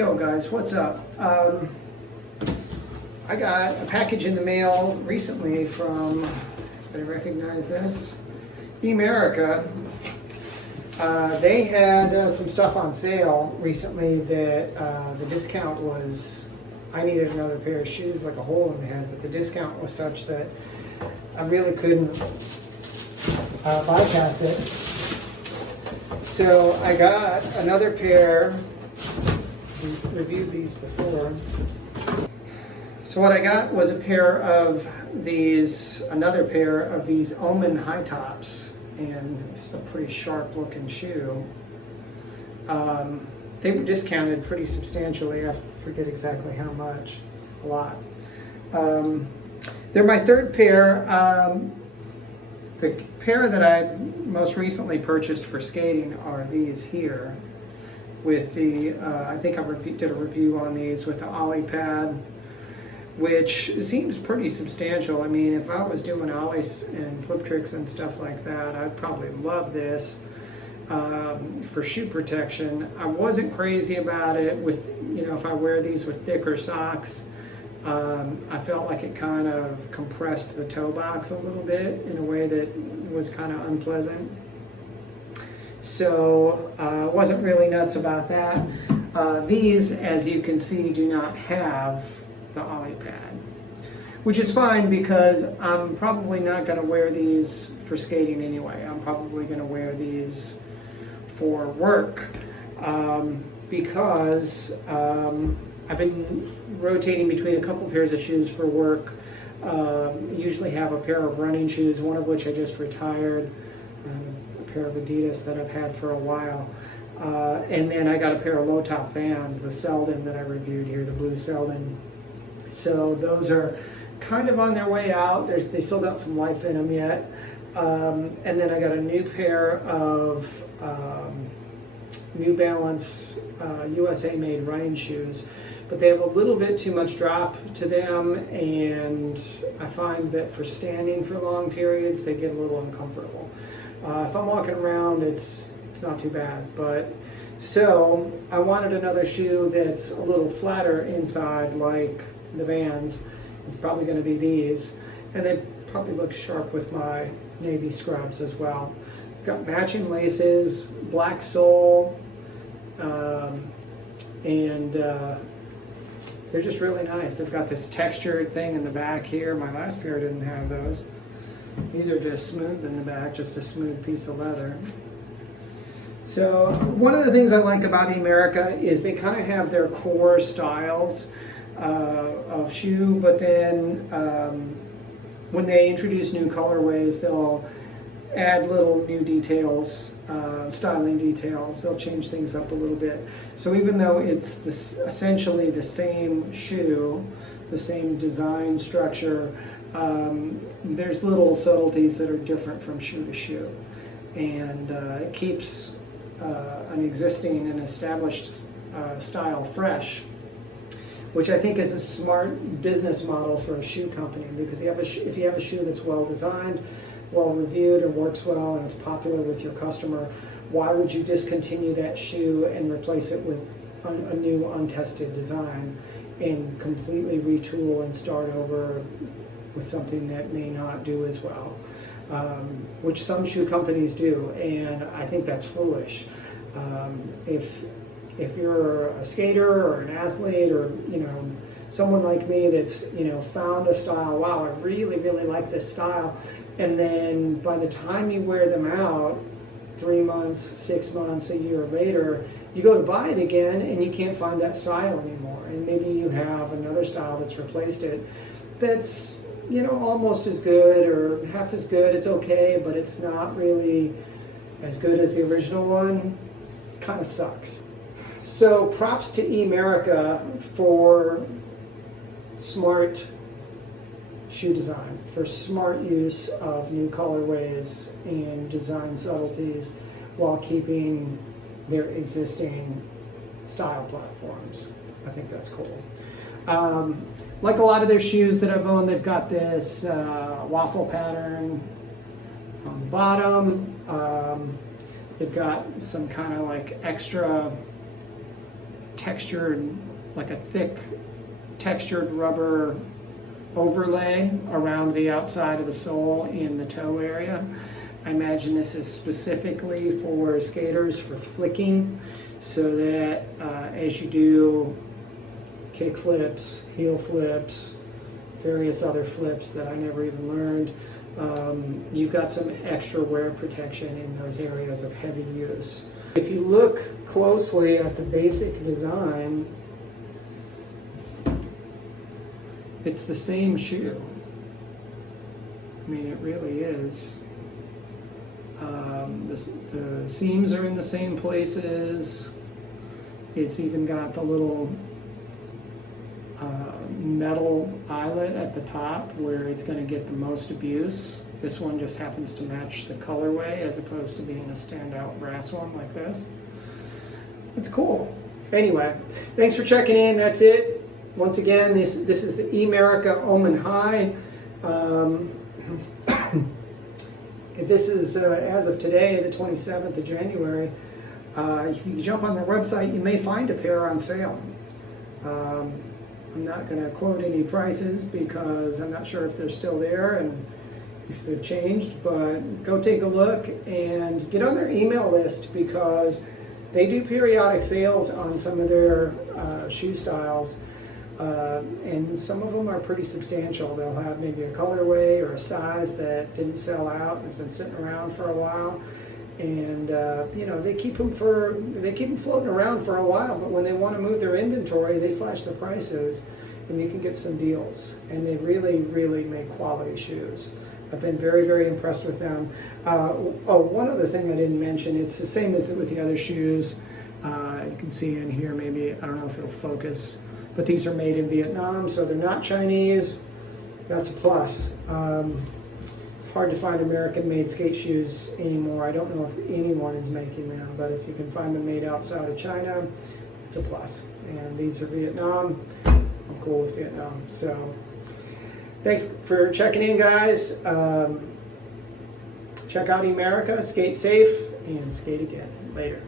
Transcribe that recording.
Yo guys, what's up? I got a package in the mail recently from, I recognize this, Emerica. They had some stuff on sale recently that the discount was, I needed another pair of shoes like a hole in the head, but the discount was such that I really couldn't bypass it. So I got another pair. We've reviewed these before. So what I got was another pair of these Omen High tops, and it's a pretty sharp looking shoe. They were discounted pretty substantially. I forget exactly how much, a lot. They're my third pair. The pair that I most recently purchased for skating are these here, with the, I think I did a review on these with the ollie pad, which seems pretty substantial. I mean, if I was doing ollies and flip tricks and stuff like that, I'd probably love this for shoe protection. I wasn't crazy about it with, if I wear these with thicker socks. I felt like it kind of compressed the toe box a little bit in a way that was kind of unpleasant. So I wasn't really nuts about that. These, as you can see, do not have the ollie pad, which is fine because I'm probably not going to wear these for skating anyway. I'm probably going to wear these for work because I've been rotating between a couple pairs of shoes for work. Usually have a pair of running shoes, one of which I just retired, a pair of Adidas that I've had for a while. And then I got a pair of low-top Vans, the Selden that I reviewed here, the blue Selden. So those are kind of on their way out. They still got some life in them yet. And then I got a new pair of New Balance USA-made running shoes, but they have a little bit too much drop to them, and I find that for standing for long periods, they get a little uncomfortable. If I'm walking around, it's not too bad. But so I wanted another shoe that's a little flatter inside, like the Vans. It's probably going to be these, and they probably look sharp with my navy scrubs as well. Got matching laces, black sole, and they're just really nice. They've got this textured thing in the back here. My last pair didn't have those. These are just smooth in the back, just a smooth piece of leather. So one of the things I like about Emerica is they kind of have their core styles of shoe, but then when they introduce new colorways, they'll add little new details, styling details. They'll change things up a little bit. So even though it's essentially the same shoe, the same design structure, there's little subtleties that are different from shoe to shoe. And it keeps an existing and established style fresh, which I think is a smart business model for a shoe company, because if you have a shoe that's well designed, well reviewed, and works well, and it's popular with your customer, why would you discontinue that shoe and replace it with a new untested design and completely retool and start over with something that may not do as well, which some shoe companies do, and I think that's foolish. If you're a skater or an athlete, or someone like me that's found a style, wow, I really like this style, and then by the time you wear them out 3 months, 6 months, a year later, you go to buy it again and you can't find that style anymore, and maybe you have another style that's replaced it that's almost as good or half as good. It's okay, but it's not really as good as the original one. Kind of sucks. So props to Emerica for smart shoe design, for smart use of new colorways and design subtleties while keeping their existing style platforms. I think that's cool. Like a lot of their shoes that I've owned, they've got this waffle pattern on the bottom. They've got some kind of like extra textured, like a thick textured rubber overlay around the outside of the sole in the toe area. I imagine this is specifically for skaters for flicking, so that as you do kick flips, heel flips, various other flips that I never even learned, you've got some extra wear protection in those areas of heavy use. If you look closely at the basic design, it's the same shoe. I mean, it really is. The seams are in the same places. It's even got the little metal eyelet at the top where it's going to get the most abuse. This one just happens to match the colorway as opposed to being a standout brass one like this. It's cool. Anyway, thanks for checking in. That's it. Once again, this is the Emerica Omen Hi. This is as of today, the 27th of January. If you jump on their website, you may find a pair on sale. I'm not going to quote any prices because I'm not sure if they're still there and if they've changed, but go take a look and get on their email list because they do periodic sales on some of their shoe styles. And some of them are pretty substantial. They'll have maybe a colorway or a size that didn't sell out and it's been sitting around for a while, and you know, they keep them floating around for a while. But when they want to move their inventory, they slash the prices, and you can get some deals. And they really make quality shoes. I've been very impressed with them. Oh, one other thing I didn't mention. It's the same as with the other shoes. You can see in here. Maybe I don't know if it'll focus. But these are made in Vietnam, so they're not Chinese. That's a plus. It's hard to find American-made skate shoes anymore. I don't know if anyone is making them, but if you can find them made outside of China, it's a plus. And these are Vietnam. I'm cool with Vietnam. So thanks for checking in, guys. Check out Emerica, skate safe, and skate again. Later.